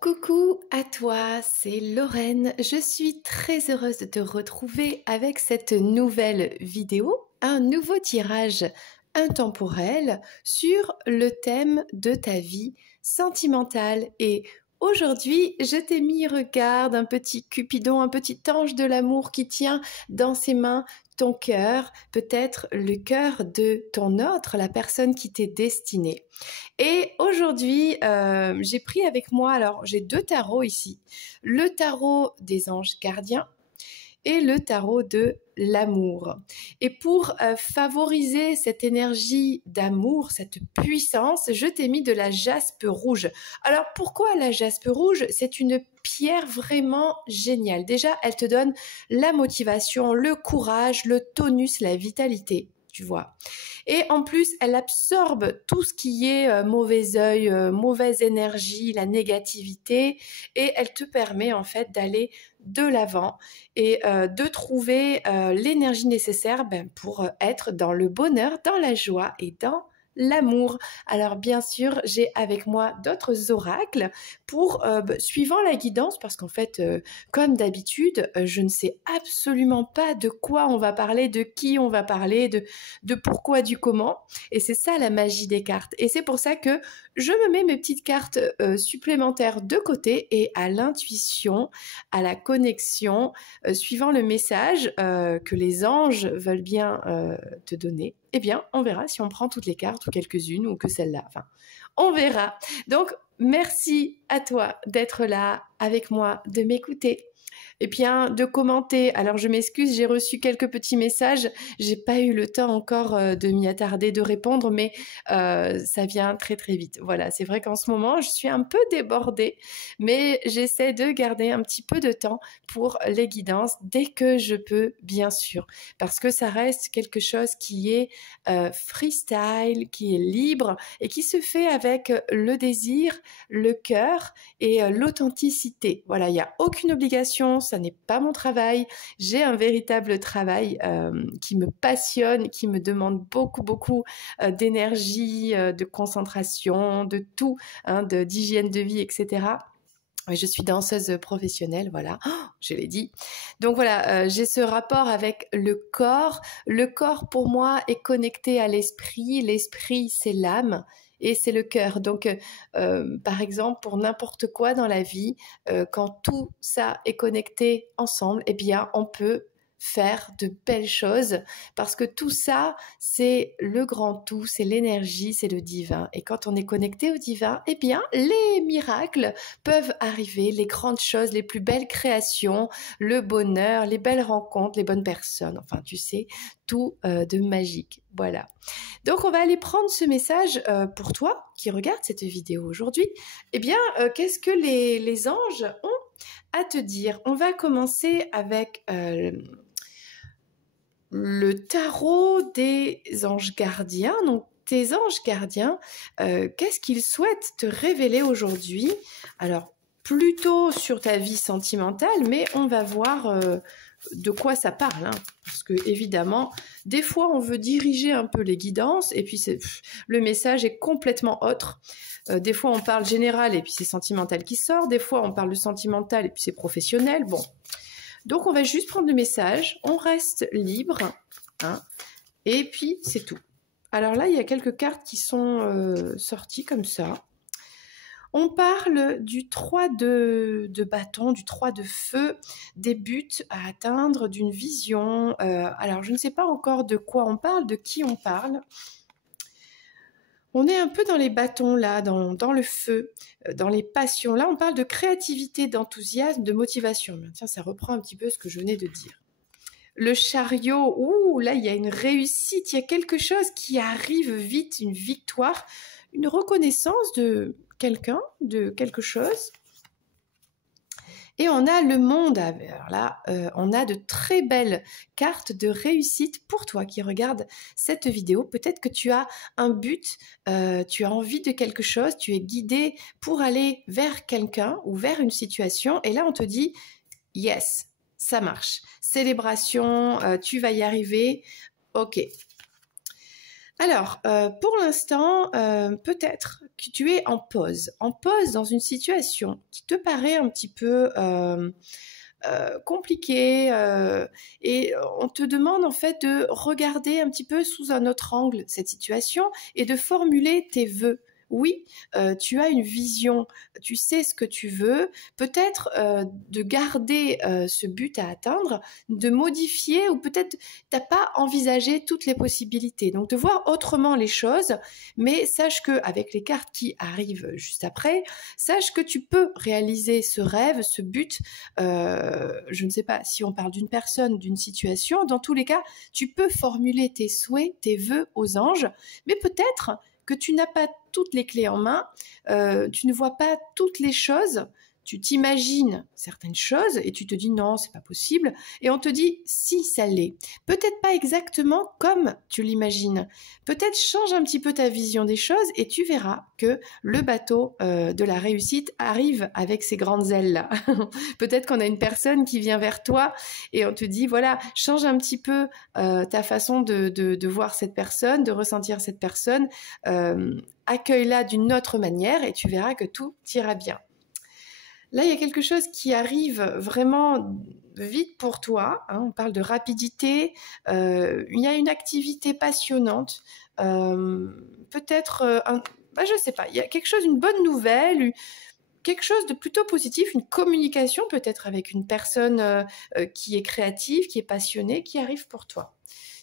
Coucou à toi, c'est Lorraine. Je suis très heureuse de te retrouver avec cette nouvelle vidéo, un nouveau tirage intemporel sur le thème de ta vie sentimentale. Et aujourd'hui, je t'ai mis, regarde, un petit Cupidon, un petit ange de l'amour qui tient dans ses mains ton cœur, peut-être le cœur de ton autre, la personne qui t'est destinée. Et aujourd'hui, j'ai pris avec moi, alors j'ai deux tarots ici, le tarot des anges gardiens et le tarot de l'amour. Et pour favoriser cette énergie d'amour, cette puissance, je t'ai mis de la jaspe rouge. Alors pourquoi la jaspe rouge? C'est une pierre vraiment géniale. Déjà, elle te donne la motivation, le courage, le tonus, la vitalité. Tu vois. Et en plus, elle absorbe tout ce qui est mauvais œil, mauvaise énergie, la négativité, et elle te permet en fait d'aller de l'avant et de trouver l'énergie nécessaire pour être dans le bonheur, dans la joie et dans l'amour. Alors bien sûr, j'ai avec moi d'autres oracles pour, suivant la guidance, parce qu'en fait, comme d'habitude, je ne sais absolument pas de quoi on va parler, de qui on va parler, de pourquoi, du comment. Et c'est ça la magie des cartes. Et c'est pour ça que je me mets mes petites cartes supplémentaires de côté et à l'intuition, à la connexion, suivant le message que les anges veulent bien te donner. Eh bien, on verra si on prend toutes les cartes ou quelques-unes ou que celle-là. Enfin, on verra. Donc, merci à toi d'être là avec moi, de m'écouter. Et bien, de commenter. Alors, je m'excuse, j'ai reçu quelques petits messages. J'ai pas eu le temps encore de m'y attarder, de répondre, mais ça vient très très vite. Voilà, c'est vrai qu'en ce moment, je suis un peu débordée, mais j'essaie de garder un petit peu de temps pour les guidances dès que je peux, bien sûr, parce que ça reste quelque chose qui est freestyle, qui est libre et qui se fait avec le désir, le cœur et l'authenticité. Voilà, il n'y a aucune obligation, ça n'est pas mon travail. J'ai un véritable travail qui me passionne, qui me demande beaucoup d'énergie, de concentration, de tout, hein, d'hygiène de vie, etc. Je suis danseuse professionnelle, voilà, je l'ai dit. Donc voilà, j'ai ce rapport avec le corps. Le corps, pour moi, est connecté à l'esprit. L'esprit, c'est l'âme et c'est le cœur. Donc, par exemple, pour n'importe quoi dans la vie, quand tout ça est connecté ensemble, eh bien, on peut faire de belles choses parce que tout ça, c'est le grand tout, c'est l'énergie, c'est le divin. Et quand on est connecté au divin, eh bien, les miracles peuvent arriver, les grandes choses, les plus belles créations, le bonheur, les belles rencontres, les bonnes personnes. Enfin, tu sais, tout de magique. Voilà. Donc, on va aller prendre ce message pour toi qui regarde cette vidéo aujourd'hui. Eh bien, qu'est-ce que les anges ont à te dire? On va commencer avec le tarot des anges gardiens. Donc, tes anges gardiens, qu'est-ce qu'ils souhaitent te révéler aujourd'hui? Alors, plutôt sur ta vie sentimentale, mais on va voir de quoi ça parle. Hein, parce que, évidemment, des fois, on veut diriger un peu les guidances, et puis le message est complètement autre. Des fois, on parle général, et puis c'est sentimental qui sort. Des fois, on parle de sentimental, et puis c'est professionnel. Bon. Donc, on va juste prendre le message, on reste libre, hein, et puis c'est tout. Alors là, il y a quelques cartes qui sont sorties comme ça. On parle du 3 de bâton, du 3 de feu, des buts à atteindre, d'une vision. Alors, je ne sais pas encore de quoi on parle, de qui on parle. On est un peu dans les bâtons là, dans le feu, dans les passions. Là, on parle de créativité, d'enthousiasme, de motivation. Mais tiens, ça reprend un petit peu ce que je venais de dire. Le chariot, ouh, là, il y a une réussite, il y a quelque chose qui arrive vite, une victoire, une reconnaissance de quelqu'un, de quelque chose. Et on a le monde. Alors là, on a de très belles cartes de réussite pour toi qui regardes cette vidéo. Peut-être que tu as un but, tu as envie de quelque chose, tu es guidé pour aller vers quelqu'un ou vers une situation. Et là, on te dit, yes, ça marche. Célébration, tu vas y arriver. Ok. Alors, pour l'instant, peut-être que tu es en pause dans une situation qui te paraît un petit peu compliquée et on te demande en fait de regarder un petit peu sous un autre angle cette situation et de formuler tes vœux. Oui, tu as une vision, tu sais ce que tu veux, peut-être de garder ce but à atteindre, de modifier ou peut-être t'as pas envisagé toutes les possibilités. Donc de voir autrement les choses, mais sache que avec les cartes qui arrivent juste après, sache que tu peux réaliser ce rêve, ce but. Je ne sais pas si on parle d'une personne, d'une situation. Dans tous les cas, tu peux formuler tes souhaits, tes vœux aux anges, mais peut-être que tu n'as pas toutes les clés en main, tu ne vois pas toutes les choses, tu t'imagines certaines choses et tu te dis non, c'est pas possible, et on te dit si ça l'est. Peut-être pas exactement comme tu l'imagines. Peut-être change un petit peu ta vision des choses et tu verras que le bateau de la réussite arrive avec ses grandes ailes là. Peut-être qu'on a une personne qui vient vers toi et on te dit voilà, change un petit peu ta façon de voir cette personne, de ressentir cette personne, accueille-la d'une autre manière et tu verras que tout ira bien. Là, il y a quelque chose qui arrive vraiment vite pour toi. Hein, on parle de rapidité. Il y a une activité passionnante. Peut-être, je ne sais pas, il y a quelque chose, une bonne nouvelle, quelque chose de plutôt positif, une communication peut-être avec une personne qui est créative, qui est passionnée, qui arrive pour toi.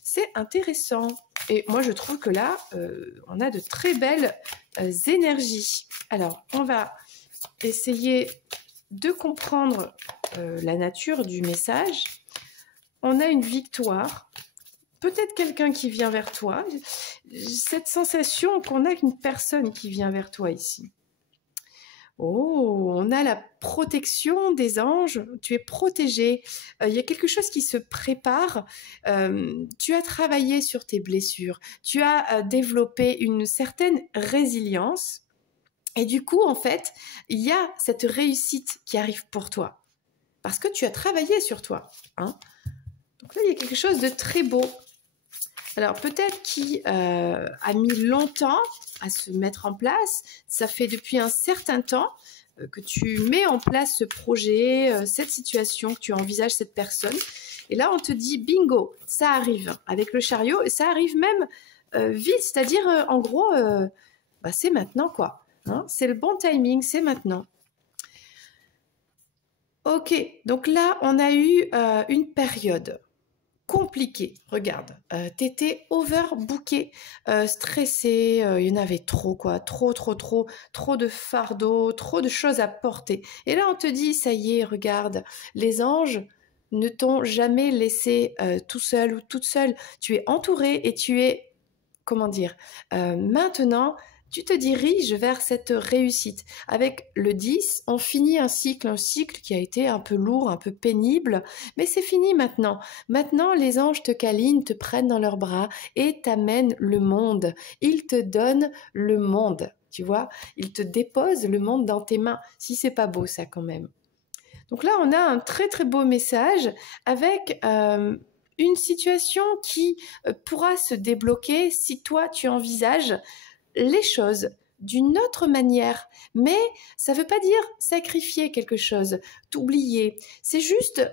C'est intéressant. Et moi, je trouve que là, on a de très belles énergies. Alors, on va essayer de comprendre la nature du message. On a une victoire. Peut-être quelqu'un qui vient vers toi. Cette sensation qu'on a qu'une personne qui vient vers toi ici. Oh, on a la protection des anges, tu es protégé, il y a quelque chose qui se prépare, tu as travaillé sur tes blessures, tu as développé une certaine résilience et du coup, en fait, il y a cette réussite qui arrive pour toi parce que tu as travaillé sur toi. Hein. Donc là, il y a quelque chose de très beau. Alors peut-être qui a mis longtemps à se mettre en place, ça fait depuis un certain temps que tu mets en place ce projet, cette situation, que tu envisages cette personne. Et là, on te dit bingo, ça arrive avec le chariot et ça arrive même vite, c'est-à-dire en gros, c'est maintenant quoi. Hein, c'est le bon timing, c'est maintenant. Ok, donc là, on a eu une période compliqué. Regarde, t'étais overbooké, stressé, il y en avait trop quoi, trop de fardeaux, trop de choses à porter. Et là on te dit, ça y est, regarde, les anges ne t'ont jamais laissé tout seul ou toute seule. Tu es entouré et tu es, comment dire, maintenant tu te diriges vers cette réussite. Avec le 10, on finit un cycle qui a été un peu lourd, un peu pénible, mais c'est fini maintenant. Maintenant, les anges te câlinent, te prennent dans leurs bras et t'amènent le monde. Ils te donnent le monde, tu vois. Ils te déposent le monde dans tes mains. Si c'est pas beau ça quand même. Donc là, on a un très très beau message avec une situation qui pourra se débloquer si toi tu envisages les choses d'une autre manière, mais ça ne veut pas dire sacrifier quelque chose, t'oublier, c'est juste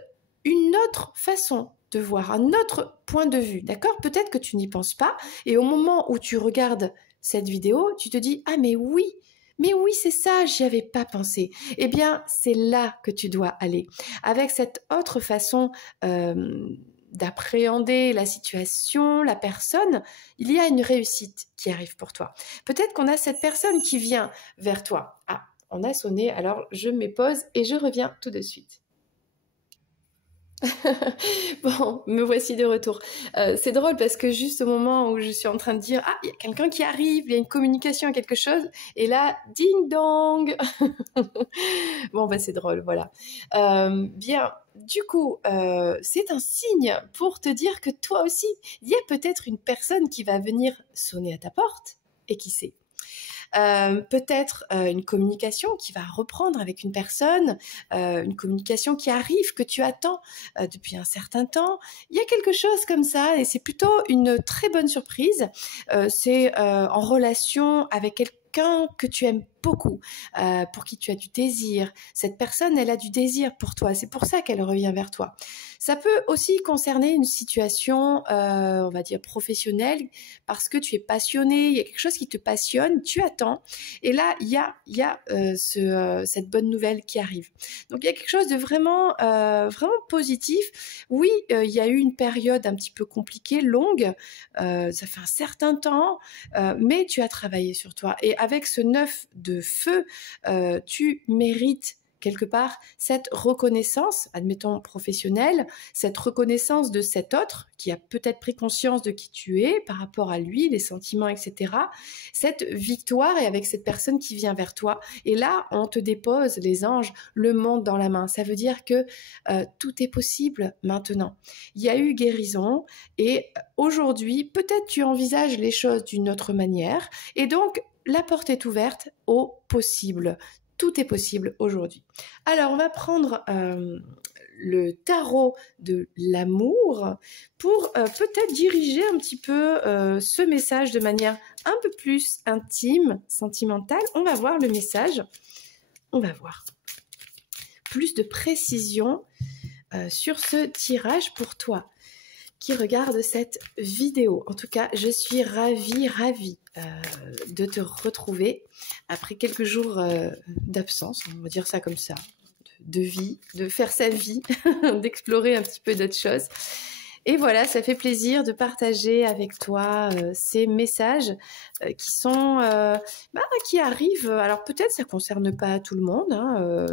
une autre façon de voir, un autre point de vue, d'accord? Peut-être que tu n'y penses pas, et au moment où tu regardes cette vidéo, tu te dis « Ah mais oui, c'est ça, j'y avais pas pensé. » Eh bien, c'est là que tu dois aller, avec cette autre façon d'appréhender la situation, la personne, il y a une réussite qui arrive pour toi. Peut-être qu'on a cette personne qui vient vers toi. Ah, on a sonné, alors je mets pause et je reviens tout de suite. Bon, me voici de retour. C'est drôle parce que juste au moment où je suis en train de dire « Ah, il y a quelqu'un qui arrive, il y a une communication, quelque chose », et là, ding dong. Bon, c'est drôle, voilà. Bien, du coup, c'est un signe pour te dire que toi aussi, il y a peut-être une personne qui va venir sonner à ta porte, et qui sait. peut-être une communication qui va reprendre avec une personne, une communication qui arrive, que tu attends depuis un certain temps. Il y a quelque chose comme ça et c'est plutôt une très bonne surprise. C'est en relation avec quelqu'un que tu aimes beaucoup, pour qui tu as du désir. Cette personne, elle a du désir pour toi. C'est pour ça qu'elle revient vers toi. Ça peut aussi concerner une situation, on va dire professionnelle, parce que tu es passionné, il y a quelque chose qui te passionne, tu attends. Et là, il y a cette bonne nouvelle qui arrive. Donc, il y a quelque chose de vraiment, vraiment positif. Oui, il y a eu une période un petit peu compliquée, longue. Ça fait un certain temps, mais tu as travaillé sur toi. Et avec ce 9 de feu, tu mérites quelque part cette reconnaissance, admettons professionnelle, cette reconnaissance de cet autre qui a peut-être pris conscience de qui tu es par rapport à lui, les sentiments, etc. Cette victoire et avec cette personne qui vient vers toi. Et là, on te dépose, les anges, le monde dans la main. Ça veut dire que tout est possible maintenant. Il y a eu guérison et aujourd'hui, peut-être tu envisages les choses d'une autre manière et donc la porte est ouverte au possible. Tout est possible aujourd'hui. Alors, on va prendre le tarot de l'amour pour peut-être diriger un petit peu ce message de manière un peu plus intime, sentimentale. On va voir le message. On va voir plus de précision sur ce tirage pour toi qui regarde cette vidéo. En tout cas, je suis ravie de te retrouver après quelques jours d'absence, on va dire ça comme ça, de vie, de faire sa vie, d'explorer un petit peu d'autres choses. Et voilà, ça fait plaisir de partager avec toi ces messages qui arrivent. Alors peut-être ça concerne pas tout le monde, hein,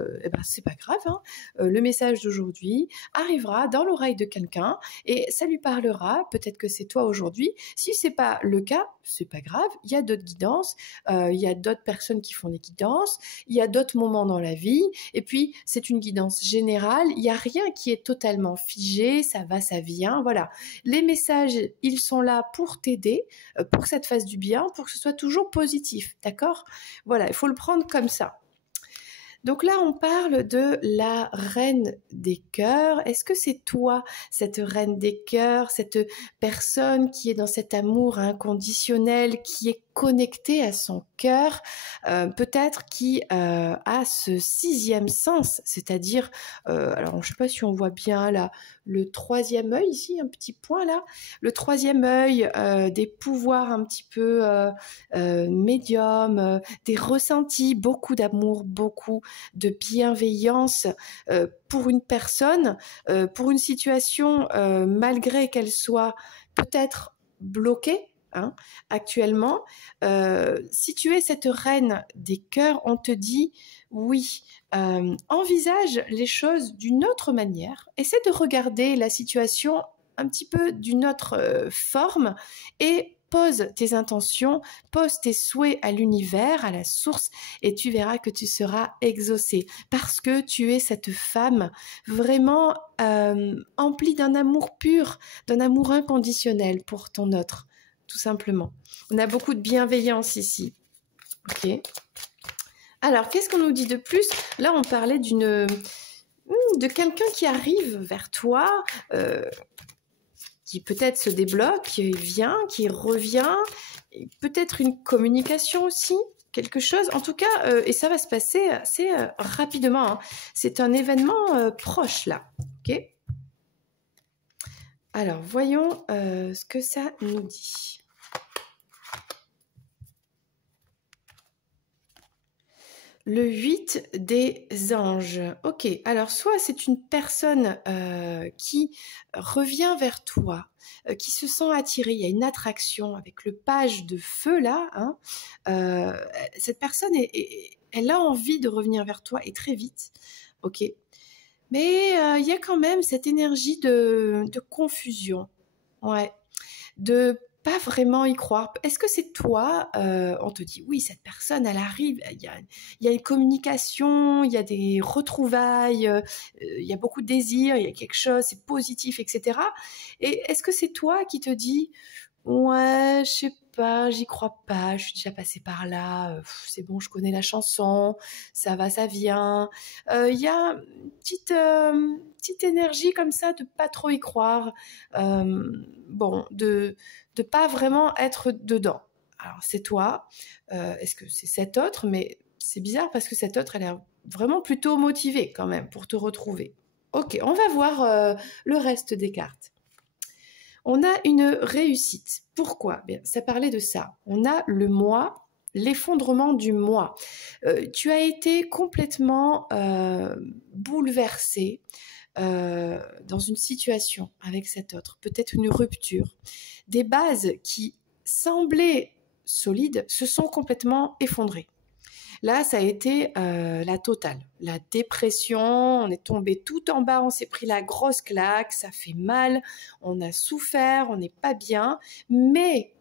c'est pas grave. Hein. Le message d'aujourd'hui arrivera dans l'oreille de quelqu'un et ça lui parlera. Peut-être que c'est toi aujourd'hui. Si c'est pas le cas, c'est pas grave. Il y a d'autres guidances, il y a d'autres personnes qui font des guidances, il y a d'autres moments dans la vie. Et puis c'est une guidance générale. Il y a rien qui est totalement figé. Ça va, ça vient. Voilà, les messages, ils sont là pour t'aider, pour que ça te fasse du bien, pour que ce soit toujours positif, d'accord? Voilà, il faut le prendre comme ça. Donc là, on parle de la reine des cœurs. Est-ce que c'est toi, cette reine des cœurs, cette personne qui est dans cet amour inconditionnel, qui est connectée à son cœur, peut-être qui a ce sixième sens, c'est-à-dire, alors je ne sais pas si on voit bien là, le troisième œil ici, un petit point là, le troisième œil, des pouvoirs un petit peu médium, des ressentis, beaucoup d'amour, beaucoup de bienveillance pour une personne, pour une situation, malgré qu'elle soit peut-être bloquée, hein, actuellement. Si tu es cette reine des cœurs, on te dit oui, envisage les choses d'une autre manière, essaie de regarder la situation un petit peu d'une autre forme et pose tes intentions, pose tes souhaits à l'univers, à la source, et tu verras que tu seras exaucé parce que tu es cette femme vraiment emplie d'un amour pur, d'un amour inconditionnel pour ton autre, tout simplement. On a beaucoup de bienveillance ici. Ok. Alors, qu'est-ce qu'on nous dit de plus? Là, on parlait de quelqu'un qui arrive vers toi, qui peut-être se débloque, qui vient, qui revient, peut-être une communication aussi, quelque chose. En tout cas, et ça va se passer assez rapidement. Hein. C'est un événement proche là. Ok. Alors, voyons ce que ça nous dit. Le 8 des anges. Ok, alors soit c'est une personne qui revient vers toi, qui se sent attirée, il y a une attraction avec le page de feu là. Hein, cette personne, elle a envie de revenir vers toi et très vite. Ok, mais il y a quand même cette énergie de confusion. Ouais, de pas vraiment y croire. Est-ce que c'est toi, on te dit, oui, cette personne, elle arrive, il y a une communication, il y a des retrouvailles, il y a beaucoup de désir, il y a quelque chose, c'est positif, etc. Et est-ce que c'est toi qui te dis, ouais, je sais pas, j'y crois pas, je suis déjà passée par là, c'est bon, je connais la chanson, ça va, ça vient. Il y a une petite énergie comme ça de pas trop y croire, bon, de pas vraiment être dedans. Alors c'est toi, est-ce que c'est cet autre? Mais c'est bizarre parce que cette autre, elle est vraiment plutôt motivée quand même pour te retrouver. Ok, on va voir le reste des cartes. On a une réussite. Pourquoi? Bien, ça parlait de ça. On a le moi, l'effondrement du moi. Tu as été complètement bouleversé dans une situation avec cet autre, peut-être une rupture. Des bases qui semblaient solides se sont complètement effondrées. Là, ça a été la totale. La dépression, on est tombé tout en bas, on s'est pris la grosse claque, ça fait mal, on a souffert, on n'est pas bien, mais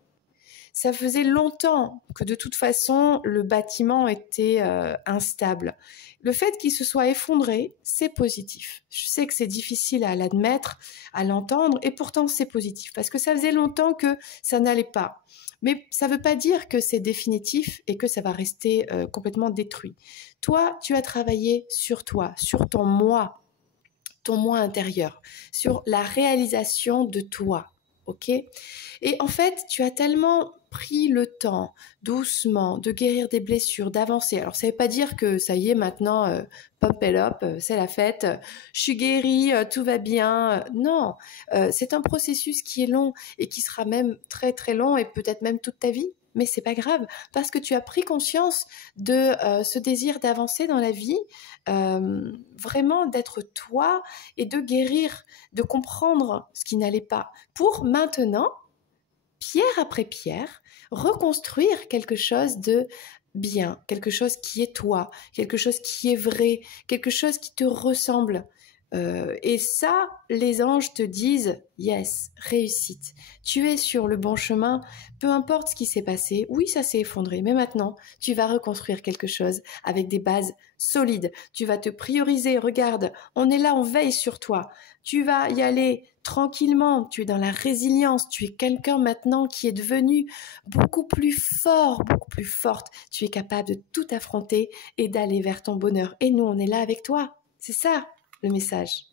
ça faisait longtemps que de toute façon, le bâtiment était instable. Le fait qu'il se soit effondré, c'est positif. Je sais que c'est difficile à l'admettre, à l'entendre, et pourtant c'est positif, parce que ça faisait longtemps que ça n'allait pas. Mais ça ne veut pas dire que c'est définitif et que ça va rester complètement détruit. Toi, tu as travaillé sur toi, sur ton moi intérieur, sur la réalisation de toi. Ok? Et en fait, tu as tellement pris le temps, doucement, de guérir des blessures, d'avancer. Alors, ça ne veut pas dire que ça y est, maintenant, pump it up, c'est la fête, je suis guérie, tout va bien. Non, c'est un processus qui est long et qui sera même très, très long et peut-être même toute ta vie. Mais c'est pas grave, parce que tu as pris conscience de ce désir d'avancer dans la vie, vraiment d'être toi et de guérir, de comprendre ce qui n'allait pas, pour maintenant, pierre après pierre, reconstruire quelque chose de bien, quelque chose qui est toi, quelque chose qui est vrai, quelque chose qui te ressemble. Et ça, les anges te disent, yes, réussite. Tu es sur le bon chemin, peu importe ce qui s'est passé. Oui, ça s'est effondré, mais maintenant, tu vas reconstruire quelque chose avec des bases solides. Tu vas te prioriser. Regarde, on est là, on veille sur toi. Tu vas y aller tranquillement. Tu es dans la résilience. Tu es quelqu'un maintenant qui est devenu beaucoup plus fort, beaucoup plus forte. Tu es capable de tout affronter et d'aller vers ton bonheur. Et nous, on est là avec toi. C'est ça, le message.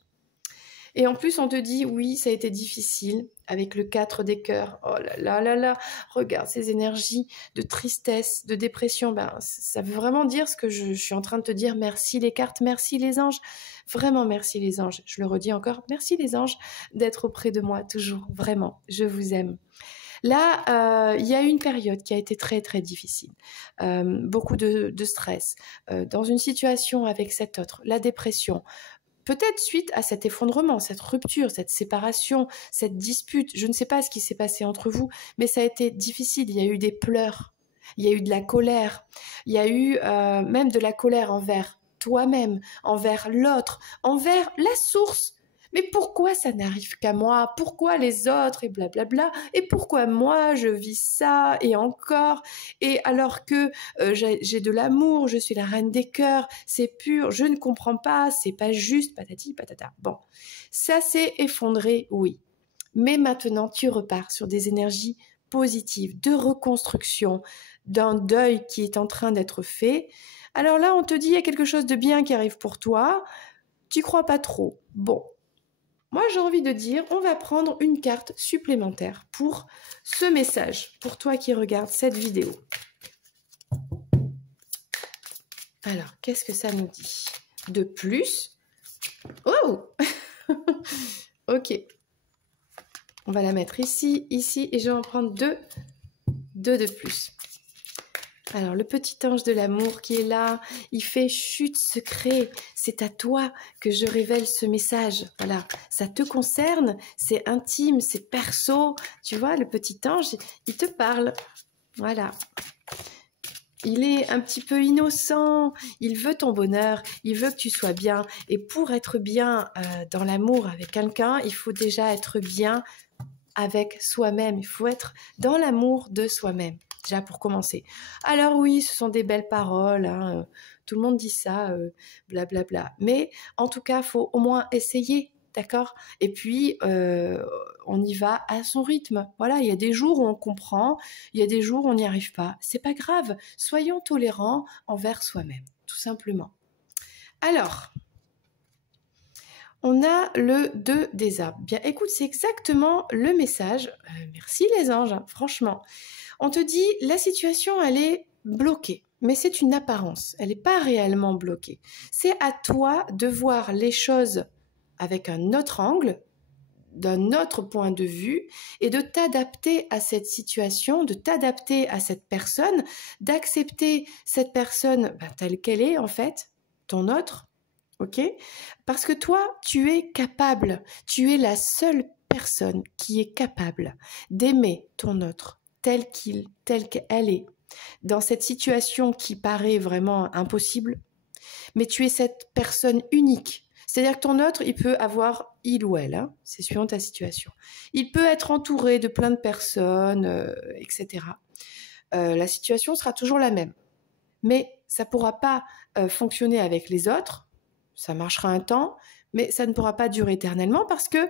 Et en plus, on te dit, oui, ça a été difficile avec le 4 des cœurs. Oh là là là là, regarde ces énergies de tristesse, de dépression. Ben, ça veut vraiment dire ce que je suis en train de te dire. Merci les cartes, merci les anges. Vraiment, merci les anges. Je le redis encore, merci les anges d'être auprès de moi toujours. Vraiment, je vous aime. Là, il y a une période qui a été très très difficile, beaucoup de stress, dans une situation avec cet autre, la dépression, peut-être suite à cet effondrement, cette rupture, cette séparation, cette dispute. Je ne sais pas ce qui s'est passé entre vous, mais ça a été difficile. Il y a eu des pleurs, il y a eu de la colère, il y a eu même de la colère envers toi-même, envers l'autre, envers la source. Mais pourquoi ça n'arrive qu'à moi? Pourquoi les autres? Et blablabla. Et pourquoi moi, je vis ça et encore? Et alors que j'ai de l'amour, je suis la reine des cœurs, c'est pur, je ne comprends pas, c'est pas juste, patati patata. Bon, ça s'est effondré, oui. Mais maintenant, tu repars sur des énergies positives, de reconstruction, d'un deuil qui est en train d'être fait. Alors là, on te dit, il y a quelque chose de bien qui arrive pour toi. Tu crois pas trop. Bon. Moi, j'ai envie de dire, on va prendre une carte supplémentaire pour ce message, pour toi qui regardes cette vidéo. Alors, qu'est-ce que ça nous dit? De plus. Oh! Ok. On va la mettre ici, ici, et je vais en prendre deux de plus. Alors, le petit ange de l'amour qui est là, il fait chute secret. C'est à toi que je révèle ce message. Voilà, ça te concerne, c'est intime, c'est perso. Tu vois, le petit ange, il te parle. Voilà. Il est un petit peu innocent, il veut ton bonheur, il veut que tu sois bien. Et pour être bien dans l'amour avec quelqu'un, il faut déjà être bien avec soi-même. Il faut être dans l'amour de soi-même. Déjà pour commencer. Alors oui, ce sont des belles paroles, hein, tout le monde dit ça, blablabla. Mais en tout cas, il faut au moins essayer d'accord? Et puis, on y va à son rythme. Voilà, il y a des jours où on comprend, il y a des jours où on n'y arrive pas. C'est pas grave, soyons tolérants envers soi-même, tout simplement. Alors, on a le 2 des arbres. Bien, écoute, c'est exactement le message. Merci les anges, hein, franchement. On te dit, la situation, elle est bloquée, mais c'est une apparence. Elle n'est pas réellement bloquée. C'est à toi de voir les choses avec un autre angle, d'un autre point de vue, et de t'adapter à cette situation, de t'adapter à cette personne, d'accepter cette personne telle qu'elle est, en fait, ton autre. Ok? Parce que toi, tu es capable, tu es la seule personne qui est capable d'aimer ton autre telle qu'elle est, dans cette situation qui paraît vraiment impossible, mais tu es cette personne unique. C'est-à-dire que ton autre, il peut avoir, il ou elle, hein, c'est suivant ta situation, il peut être entouré de plein de personnes, etc. La situation sera toujours la même. Mais ça ne pourra pas fonctionner avec les autres. Ça marchera un temps, mais ça ne pourra pas durer éternellement parce que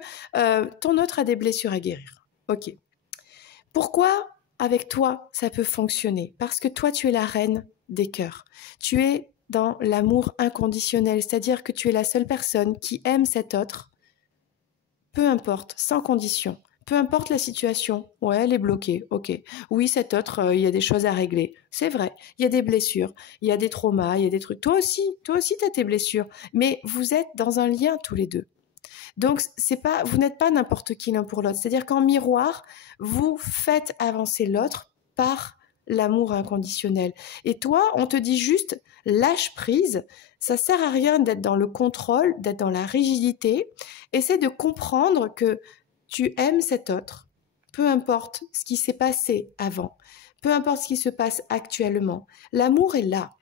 ton autre a des blessures à guérir. Ok. Pourquoi avec toi ça peut fonctionner? Parce que toi tu es la reine des cœurs. Tu es dans l'amour inconditionnel, c'est-à-dire que tu es la seule personne qui aime cet autre, peu importe, sans condition. Peu importe la situation, ouais, elle est bloquée, ok. Oui, cet autre, il y a des choses à régler. C'est vrai, il y a des blessures, il y a des traumas, il y a des trucs. Toi aussi, tu as tes blessures. Mais vous êtes dans un lien tous les deux. Donc, vous n'êtes pas n'importe qui l'un pour l'autre. C'est-à-dire qu'en miroir, vous faites avancer l'autre par l'amour inconditionnel. Et toi, on te dit juste, lâche prise. Ça sert à rien d'être dans le contrôle, d'être dans la rigidité. Essaie de comprendre que tu aimes cet autre, peu importe ce qui s'est passé avant, peu importe ce qui se passe actuellement. L'amour est là.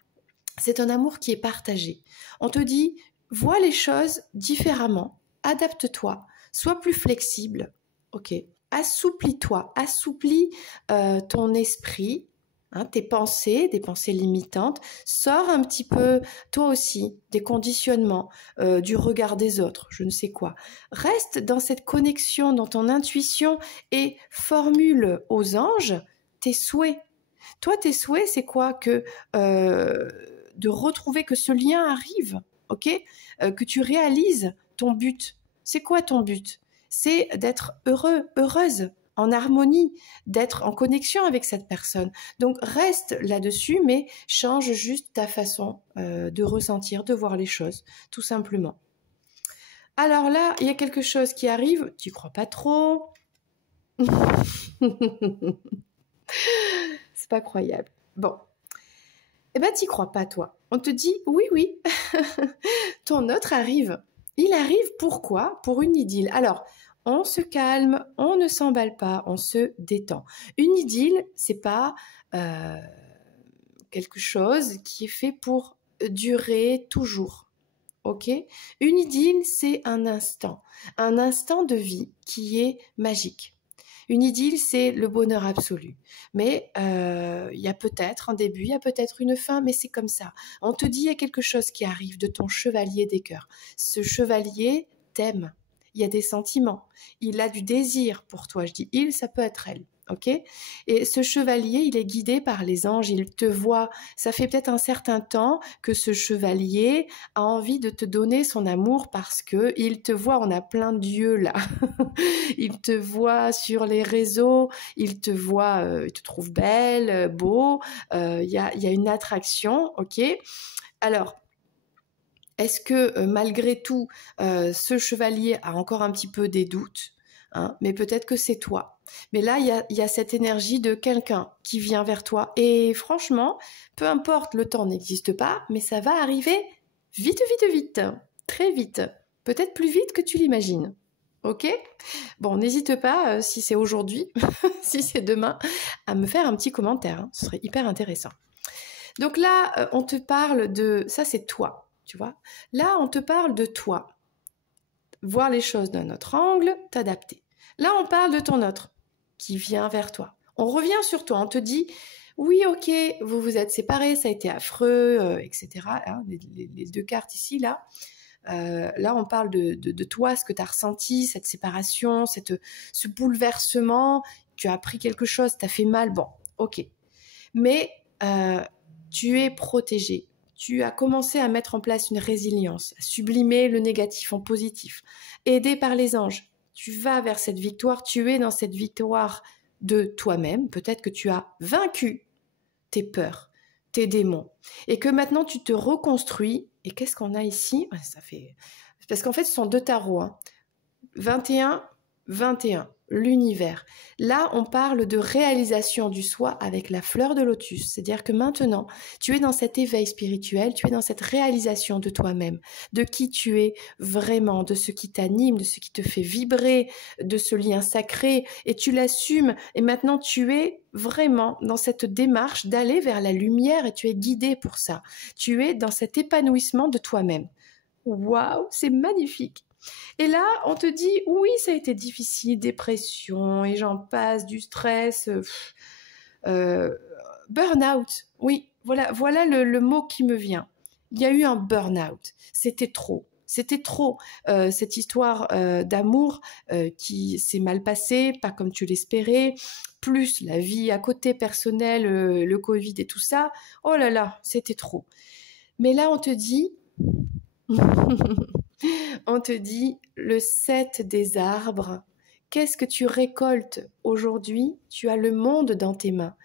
C'est un amour qui est partagé. On te dit, vois les choses différemment, adapte-toi, sois plus flexible, ok. Assouplis-toi, assouplis ton esprit, hein, tes pensées, des pensées limitantes. Sors un petit peu, toi aussi, des conditionnements, du regard des autres, je ne sais quoi. Reste dans cette connexion, dans ton intuition et formule aux anges tes souhaits. Toi, tes souhaits, c'est quoi? De retrouver que ce lien arrive, ok? Que tu réalises ton but. C'est quoi ton but? C'est d'être heureux, heureuse, en harmonie, d'être en connexion avec cette personne. Donc reste là-dessus, mais change juste ta façon de ressentir, de voir les choses, tout simplement. Alors là, il y a quelque chose qui arrive, tu crois pas trop? C'est pas croyable. Bon. Eh ben, t'y crois pas, toi. On te dit, oui, oui, ton autre arrive. Il arrive pourquoi? Pour une idylle. Alors, on se calme, on ne s'emballe pas, on se détend. Une idylle, c'est pas quelque chose qui est fait pour durer toujours. Ok? Une idylle, c'est un instant de vie qui est magique. Une idylle, c'est le bonheur absolu. Mais il y a peut-être un début, il y a peut-être une fin, mais c'est comme ça. On te dit, il y a quelque chose qui arrive de ton chevalier des cœurs. Ce chevalier t'aime. Il y a des sentiments. Il a du désir pour toi. Je dis il, ça peut être elle. Ok? Et ce chevalier, il est guidé par les anges, il te voit. Ça fait peut-être un certain temps que ce chevalier a envie de te donner son amour parce que il te voit, on a plein d'yeux là. Il te voit sur les réseaux, il te voit, il te trouve belle, beau, il y a une attraction, ok? Alors, est-ce que malgré tout, ce chevalier a encore un petit peu des doutes, hein, mais peut-être que c'est toi. Mais là, il y a cette énergie de quelqu'un qui vient vers toi. Et franchement, peu importe, le temps n'existe pas, mais ça va arriver vite, vite, vite, très vite. Peut-être plus vite que tu l'imagines. Ok? Bon, n'hésite pas, si c'est aujourd'hui, si c'est demain, à me faire un petit commentaire. Hein, ce serait hyper intéressant. Donc là, on te parle de... Ça, c'est toi, tu vois. Là, on te parle de toi. Voir les choses d'un autre angle, t'adapter. Là, on parle de ton autre qui vient vers toi. On revient sur toi, on te dit, oui, ok, vous vous êtes séparés, ça a été affreux, etc. Hein, les deux cartes ici, là. Là, on parle de toi, ce que tu as ressenti, cette séparation, ce bouleversement. Tu as appris quelque chose, t'as fait mal, bon, ok. Mais tu es protégé. Tu as commencé à mettre en place une résilience, à sublimer le négatif en positif. Aidé par les anges, tu vas vers cette victoire, tu es dans cette victoire de toi-même. Peut-être que tu as vaincu tes peurs, tes démons, et que maintenant tu te reconstruis. Et qu'est-ce qu'on a ici? Ça fait... Parce qu'en fait, ce sont deux tarots. 21, 21, l'univers. Là, on parle de réalisation du soi avec la fleur de lotus. C'est-à-dire que maintenant, tu es dans cet éveil spirituel, tu es dans cette réalisation de toi-même, de qui tu es vraiment, de ce qui t'anime, de ce qui te fait vibrer, de ce lien sacré, et tu l'assumes. Et maintenant, tu es vraiment dans cette démarche d'aller vers la lumière et tu es guidé pour ça. Tu es dans cet épanouissement de toi-même. Waouh, c'est magnifique! Et là, on te dit, oui, ça a été difficile, dépression, et j'en passe, du stress, burn-out. Oui, voilà le mot qui me vient. Il y a eu un burn-out. C'était trop. C'était trop. Cette histoire d'amour qui s'est mal passée, pas comme tu l'espérais, plus la vie à côté personnelle, le Covid et tout ça. Oh là là, c'était trop. Mais là, on te dit... On te dit le 7 des arbres. Qu'est-ce que tu récoltes aujourd'hui? Tu as le monde dans tes mains.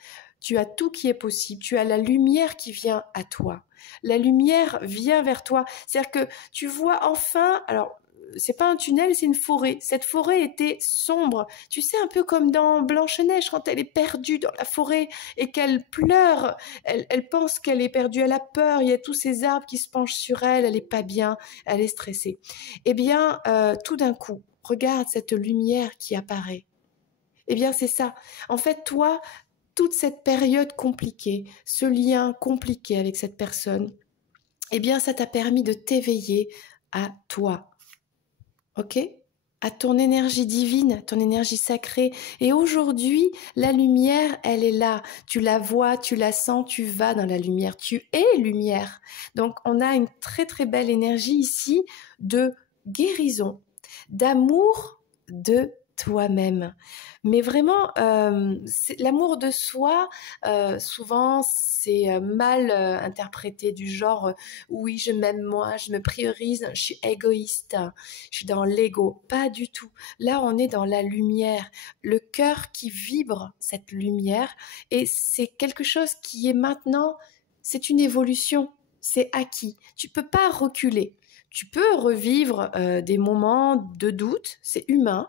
Tu as tout qui est possible. Tu as la lumière qui vient à toi. La lumière vient vers toi. C'est-à-dire que tu vois enfin... Alors, c'est pas un tunnel, c'est une forêt. Cette forêt était sombre. Tu sais, un peu comme dans Blanche-Neige, quand elle est perdue dans la forêt et qu'elle pleure. Elle pense qu'elle est perdue, elle a peur. Il y a tous ces arbres qui se penchent sur elle. Elle est pas bien, elle est stressée. Eh bien, tout d'un coup, regarde cette lumière qui apparaît. Eh bien, c'est ça. En fait, toi, toute cette période compliquée, ce lien compliqué avec cette personne, eh bien, ça t'a permis de t'éveiller à toi. Ok? À ton énergie divine, ton énergie sacrée. Et aujourd'hui, la lumière, elle est là. Tu la vois, tu la sens, tu vas dans la lumière. Tu es lumière. Donc, on a une très, très belle énergie ici de guérison, d'amour de toi-même. Mais vraiment, l'amour de soi, souvent, c'est mal interprété du genre oui, je m'aime moi, je me priorise, je suis égoïste, je suis dans l'ego. Pas du tout. Là, on est dans la lumière, le cœur qui vibre cette lumière, et c'est quelque chose qui est maintenant, c'est une évolution, c'est acquis. Tu peux pas reculer. Tu peux revivre des moments de doute, c'est humain,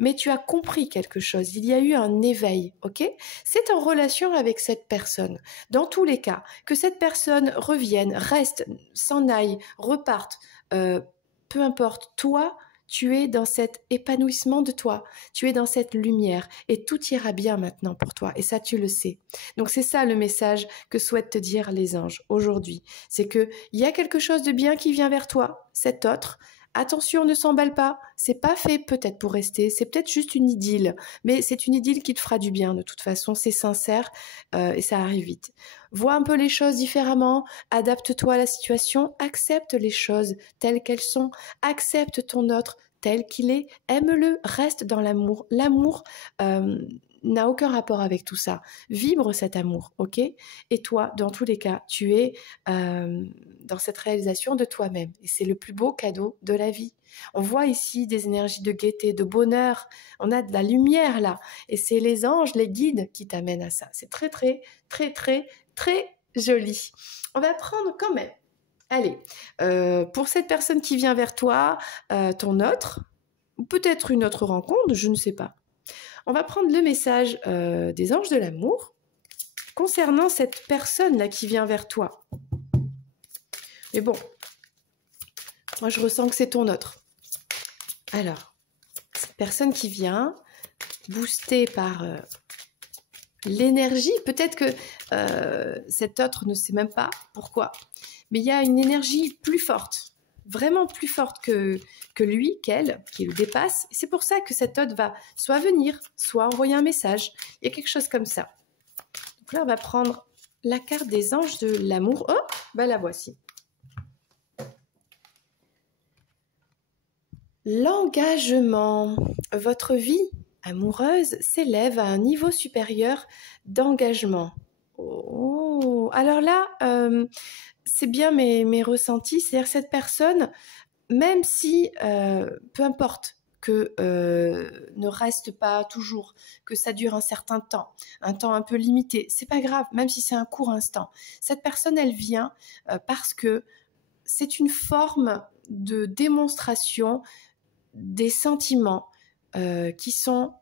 mais tu as compris quelque chose, il y a eu un éveil, ok? C'est en relation avec cette personne. Dans tous les cas, que cette personne revienne, reste, s'en aille, reparte, peu importe, toi, tu es dans cet épanouissement de toi, tu es dans cette lumière et tout ira bien maintenant pour toi et ça tu le sais. Donc c'est ça le message que souhaitent te dire les anges aujourd'hui, c'est que il y a quelque chose de bien qui vient vers toi, cet autre. Attention, ne s'emballe pas, c'est pas fait peut-être pour rester, c'est peut-être juste une idylle, mais c'est une idylle qui te fera du bien de toute façon, c'est sincère et ça arrive vite. Vois un peu les choses différemment, adapte-toi à la situation, accepte les choses telles qu'elles sont, accepte ton autre tel qu'il est, aime-le, reste dans l'amour. L'amour n'a aucun rapport avec tout ça. Vibre cet amour, ok? Et toi, dans tous les cas, tu es dans cette réalisation de toi-même. Et c'est le plus beau cadeau de la vie. On voit ici des énergies de gaieté, de bonheur. On a de la lumière là. Et c'est les anges, les guides qui t'amènent à ça. C'est très, très, très, très, très joli. On va prendre quand même. Allez, pour cette personne qui vient vers toi, ton autre, ou peut-être une autre rencontre, je ne sais pas. On va prendre le message des anges de l'amour concernant cette personne-là qui vient vers toi. Mais bon, moi je ressens que c'est ton autre. Alors, cette personne qui vient, boostée par l'énergie, peut-être que cet autre ne sait même pas pourquoi, mais il y a une énergie plus forte, vraiment plus forte que lui, qu'elle, qui le dépasse. C'est pour ça que cet autre va soit venir, soit envoyer un message. Il y a quelque chose comme ça. Donc là, on va prendre la carte des anges de l'amour. Oh, bah la voici. L'engagement. Votre vie amoureuse s'élève à un niveau supérieur d'engagement. Oh, alors là, c'est bien mes ressentis, c'est-à-dire que cette personne, même si, peu importe, que ne reste pas toujours, que ça dure un temps un peu limité, c'est pas grave, même si c'est un court instant. Cette personne, elle vient parce que c'est une forme de démonstration des sentiments qui sont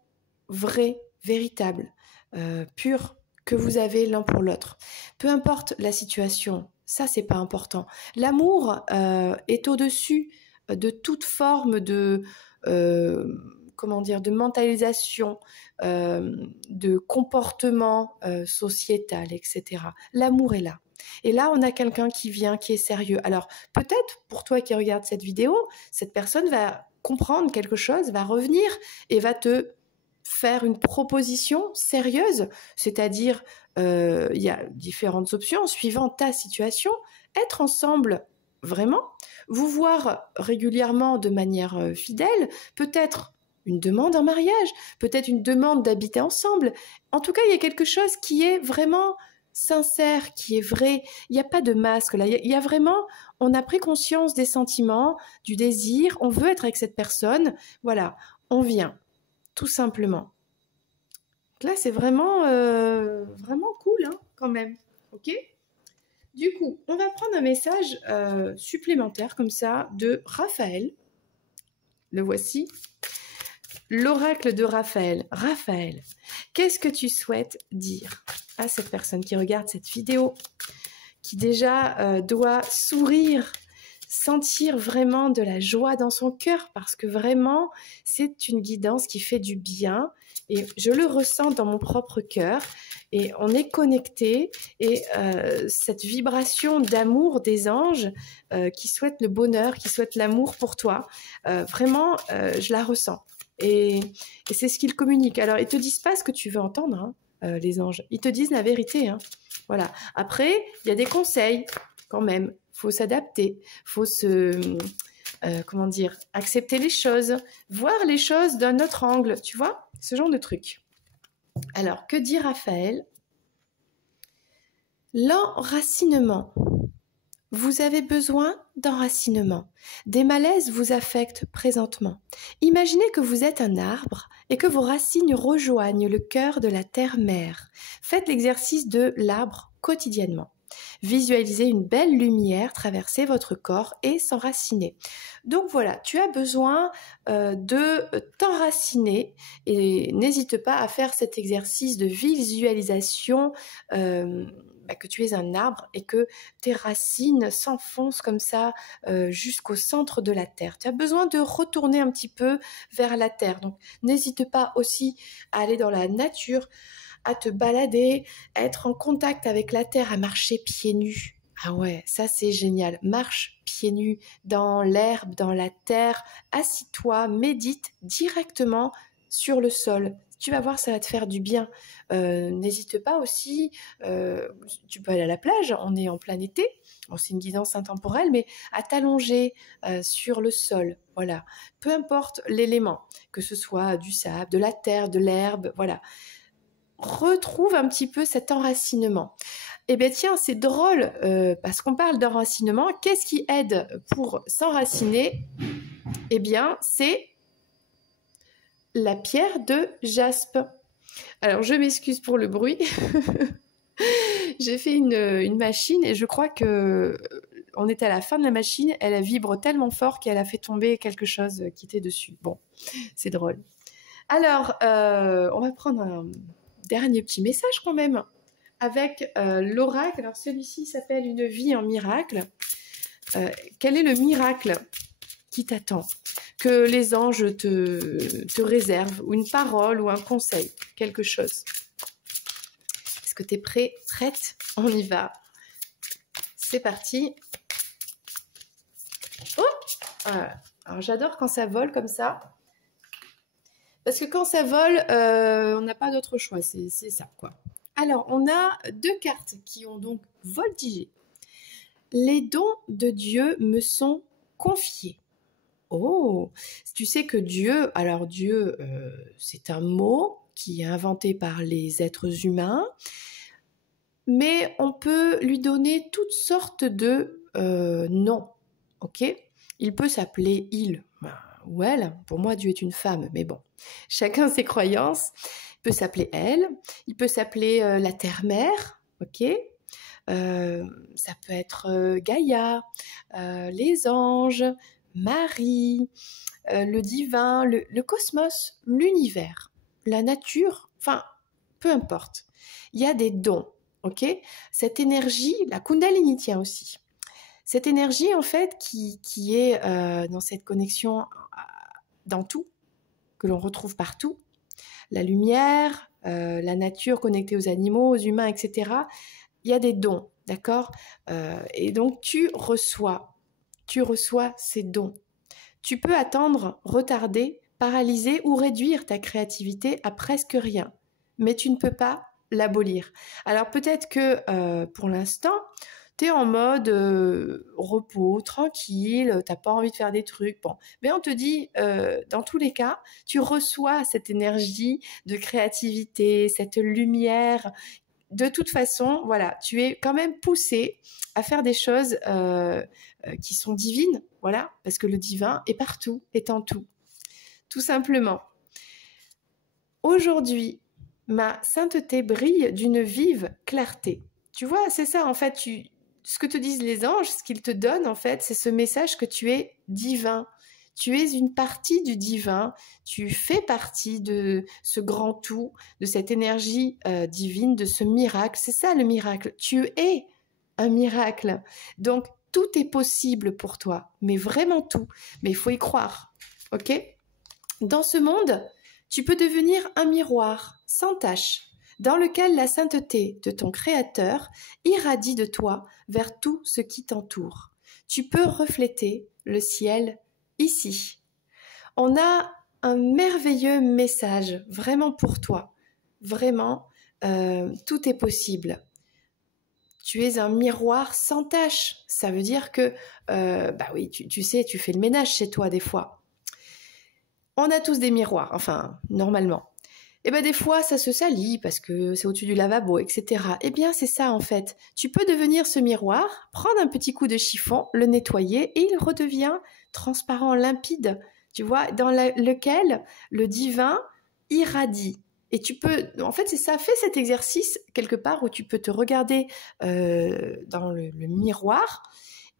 vrais, véritables, purs, que vous avez l'un pour l'autre. Peu importe la situation, ça c'est pas important. L'amour est au-dessus de toute forme de comment dire, de mentalisation, de comportement sociétal, etc. L'amour est là. Et là, on a quelqu'un qui vient, qui est sérieux. Alors, peut-être, pour toi qui regardes cette vidéo, cette personne va comprendre quelque chose, va revenir et va te faire une proposition sérieuse, c'est-à-dire, il y a différentes options suivant ta situation, être ensemble vraiment, vous voir régulièrement de manière fidèle, peut-être une demande en mariage, peut-être une demande d'habiter ensemble. En tout cas, il y a quelque chose qui est vraiment sincère, qui est vrai. Il n'y a pas de masque là. Il y a vraiment, on a pris conscience des sentiments, du désir, on veut être avec cette personne. Voilà, on vient, tout simplement. Donc là, c'est vraiment, vraiment cool, hein, quand même. Ok ? Du coup, on va prendre un message supplémentaire comme ça de Raphaël. Le voici. L'oracle de Raphaël. Raphaël, qu'est-ce que tu souhaites dire à cette personne qui regarde cette vidéo, qui déjà doit sourire, sentir vraiment de la joie dans son cœur, parce que vraiment, c'est une guidance qui fait du bien, et je le ressens dans mon propre cœur, et on est connecté, et cette vibration d'amour des anges qui souhaitent le bonheur, qui souhaitent l'amour pour toi, vraiment, je la ressens. Et c'est ce qu'ils communiquent. Alors, ils te disent pas ce que tu veux entendre, hein, les anges. Ils te disent la vérité. Hein. Voilà. Après, il y a des conseils quand même. Faut s'adapter. Faut comment dire, accepter les choses, voir les choses d'un autre angle. Tu vois, ce genre de truc. Alors, que dit Raphaël ? L'enracinement. Vous avez besoin d'enracinement. Des malaises vous affectent présentement. Imaginez que vous êtes un arbre et que vos racines rejoignent le cœur de la terre-mère. Faites l'exercice de l'arbre quotidiennement. Visualisez une belle lumière traverser votre corps et s'enraciner. Donc voilà, tu as besoin de t'enraciner et n'hésite pas à faire cet exercice de visualisation que tu es un arbre et que tes racines s'enfoncent comme ça jusqu'au centre de la terre. Tu as besoin de retourner un petit peu vers la terre. Donc n'hésite pas aussi à aller dans la nature, à te balader, à être en contact avec la terre, à marcher pieds nus. Ah ouais, ça c'est génial. Marche pieds nus dans l'herbe, dans la terre. Assis-toi, médite directement sur le sol. Tu vas voir, ça va te faire du bien. N'hésite pas aussi, tu peux aller à la plage, on est en plein été, bon, c'est une guidance intemporelle, mais à t'allonger sur le sol, voilà. Peu importe l'élément, que ce soit du sable, de la terre, de l'herbe, voilà. Retrouve un petit peu cet enracinement. Eh bien tiens, c'est drôle, parce qu'on parle d'enracinement. Qu'est-ce qui aide pour s'enraciner ? Eh bien, c'est la pierre de jaspe. Alors, je m'excuse pour le bruit. J'ai fait une machine et je crois que on est à la fin de la machine. Elle vibre tellement fort qu'elle a fait tomber quelque chose qui était dessus. Bon, c'est drôle. Alors, on va prendre un dernier petit message quand même avec l'oracle. Alors, celui-ci s'appelle Une vie en miracle. Quel est le miracle qui t'attend, que les anges te réservent, ou une parole, ou un conseil, quelque chose. Est-ce que tu es prêt, prête ? On y va. C'est parti. Oh, alors j'adore quand ça vole comme ça. Parce que quand ça vole, on n'a pas d'autre choix, c'est ça, quoi. Alors, on a 2 cartes qui ont donc voltigé. Les dons de Dieu me sont confiés. Oh, tu sais que Dieu, alors Dieu, c'est un mot qui est inventé par les êtres humains, mais on peut lui donner toutes sortes de noms, ok? Il peut s'appeler il ou elle. Pour moi, Dieu est une femme, mais bon, chacun ses croyances. Il peut s'appeler elle, il peut s'appeler la terre-mère, ok? Ça peut être Gaïa, les anges, Marie, le divin, le cosmos, l'univers, la nature, enfin, peu importe. Il y a des dons, ok? Cette énergie, la Kundalini tient aussi. Cette énergie, en fait, qui est dans cette connexion dans tout, que l'on retrouve partout, la lumière, la nature connectée aux animaux, aux humains, etc. Il y a des dons, d'accord? Et donc, tu reçois ces dons. Tu peux attendre, retarder, paralyser ou réduire ta créativité à presque rien, mais tu ne peux pas l'abolir. Alors peut-être que pour l'instant, tu es en mode repos, tranquille, t'as pas envie de faire des trucs. Bon, mais on te dit, dans tous les cas, tu reçois cette énergie de créativité, cette lumière. De toute façon, voilà, tu es quand même poussé à faire des choses qui sont divines, voilà, parce que le divin est partout, est en tout simplement. Aujourd'hui, ma sainteté brille d'une vive clarté. Tu vois, c'est ça en fait, ce que te disent les anges, ce qu'ils te donnent en fait, c'est ce message que tu es divin. Tu es une partie du divin, tu fais partie de ce grand tout, de cette énergie divine, de ce miracle. C'est ça le miracle. Tu es un miracle. Donc, tout est possible pour toi, mais vraiment tout. Mais il faut y croire, ok? Dans ce monde, tu peux devenir un miroir sans tache, dans lequel la sainteté de ton Créateur irradie de toi vers tout ce qui t'entoure. Tu peux refléter le ciel ici. On a un merveilleux message vraiment pour toi. Vraiment, tout est possible. Tu es un miroir sans tache. Ça veut dire que, bah oui, tu sais, tu fais le ménage chez toi des fois. On a tous des miroirs, enfin, normalement. Et bien des fois, ça se salit parce que c'est au-dessus du lavabo, etc. Eh bien, c'est ça en fait. Tu peux devenir ce miroir, prendre un petit coup de chiffon, le nettoyer et il redevient transparent, limpide, tu vois, dans lequel le divin irradie. Et tu peux, en fait, c'est ça, fais cet exercice quelque part où tu peux te regarder dans le miroir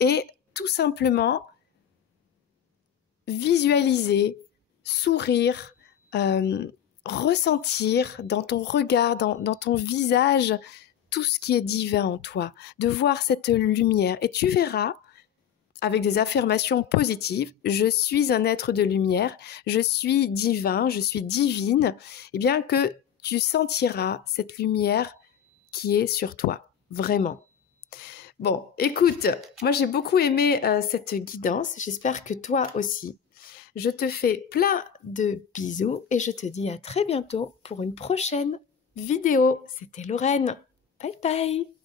et tout simplement visualiser, sourire, ressentir dans ton regard, dans ton visage, tout ce qui est divin en toi, de voir cette lumière. Et tu verras, avec des affirmations positives, je suis un être de lumière, je suis divin, je suis divine, et bien que tu sentiras cette lumière qui est sur toi, vraiment. Bon, écoute, moi j'ai beaucoup aimé cette guidance, j'espère que toi aussi. Je te fais plein de bisous et je te dis à très bientôt pour une prochaine vidéo. C'était Lorraine. Bye bye!